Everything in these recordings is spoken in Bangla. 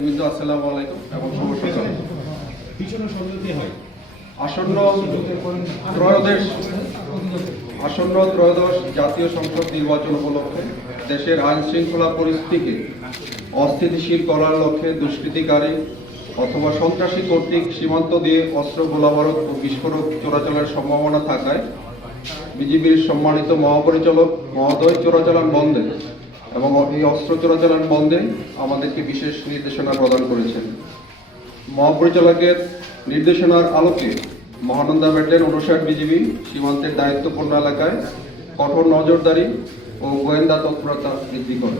আসসালামু আলাইকুম এবং শুভ সকাল। আসন্ন ত্রয়োদশ জাতীয় সংসদ নির্বাচন উপলক্ষে দেশের আইন শৃঙ্খলা পরিস্থিতিকে অস্থিতিশীল করার লক্ষ্যে দুষ্কৃতিকারী অথবা সন্ত্রাসী কর্তৃক সীমান্ত দিয়ে অস্ত্র, গোলাবারুদ ও বিস্ফোরক চোরাচালানের সম্ভাবনা থাকায় বিজিবির সম্মানিত মহাপরিচালক মহোদয় চোরাচালান বন্ধে এবং এই অস্ত্র চোরাচালান বন্ধে আমাদেরকে বিশেষ নির্দেশনা প্রদান করেছেন। মহাপরিচালকের নির্দেশনার আলোকে মহানন্দা ব্যাটালিয়ন 59 বিজিবি সীমান্তের দায়িত্বপূর্ণ এলাকায় কঠোর নজরদারি ও গোয়েন্দা তৎপরতা বৃদ্ধি করে।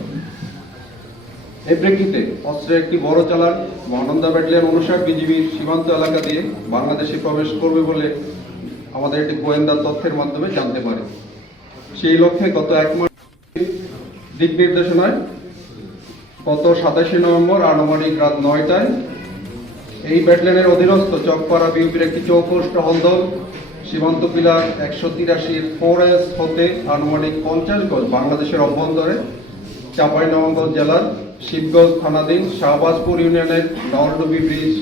এই প্রেক্ষিতে অস্ত্রের একটি বড় চালান মহানন্দা ব্যাটালিয়ন 59 বিজিবির সীমান্ত এলাকা দিয়ে বাংলাদেশে প্রবেশ করবে বলে আমাদের একটি গোয়েন্দা তথ্যের মাধ্যমে জানতে পারে। সেই লক্ষ্যে গত 1 মাস দিক নির্দেশনায় গত 27 নভেম্বর আনুমানিক রাত 9টায় এই ব্যাটালিয়নের অধীনস্থ চকপাড়া বিউপির একটি চৌকস টহল দল সীমান্ত পিলার 183 4S হতে আনুমানিক 50 গজ বাংলাদেশের অভ্যন্তরে চাঁপাইনবাবগঞ্জ জেলার শিবগঞ্জ থানাধীন শাহবাজপুর ইউনিয়নের নলডুবি ব্রিজ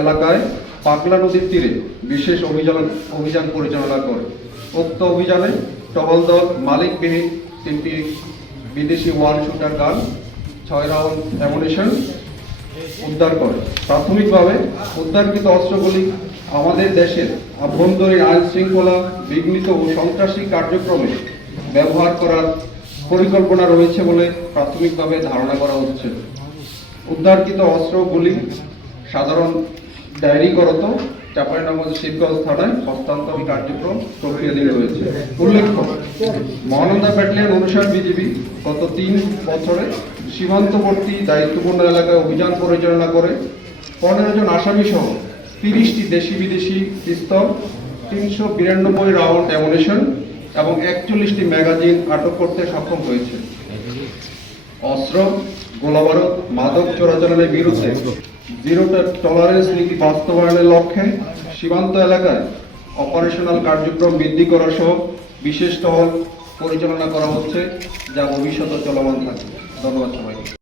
এলাকায় পাগলা নদীর তীরে বিশেষ অভিযান পরিচালনা করে। উক্ত অভিযানে টহল দল মালিকবিহীন 3টি বিদেশি one shooter gun 6 round ammunition উদ্ধার করে। প্রাথমিকভাবে উদ্ধারকৃত অস্ত্রগুলি আমাদের দেশের আভ্যন্তরীণ আইন শৃঙ্খলা বিঘ্নিত ও সন্ত্রাসী কার্যক্রমে ব্যবহার করার পরিকল্পনা রয়েছে বলে প্রাথমিকভাবে ধারণা করা হচ্ছে। উদ্ধারকৃত অস্ত্রগুলি সাধারণ ডায়েরিগত চাঁপাইনবাবগঞ্জ শিবগঞ্জ থানায় হস্তান্তর কার্যক্রম প্রক্রিয়াধীন রয়েছে। উল্লেখ্য, মহানন্দা ব্যাটালিয়ন 59 বিজিবি গত 3 বছরে সীমান্তবর্তী দায়িত্বপূর্ণ এলাকায় অভিযান পরিচালনা করে 15 জন আসামি সহ 30টি দেশি বিদেশি পিস্তল, 392 রাউন্ড অ্যামুনিশন এবং 41টি ম্যাগাজিন আটক করতে সক্ষম হয়েছে। অস্ত্র, গোলাবারুদ, মাদক চোরাচালানের বিরুদ্ধে জিরো টলারেন্স নীতি বাস্তবায়নের লক্ষ্যে সীমান্ত এলাকায় অপারেশনাল কার্যক্রম বৃদ্ধি করা সহ বিশেষ টহল পরিচালনা করা হচ্ছে, যা ভবিষ্যতে চলমান থাকবে। ধন্যবাদ সবাইকে।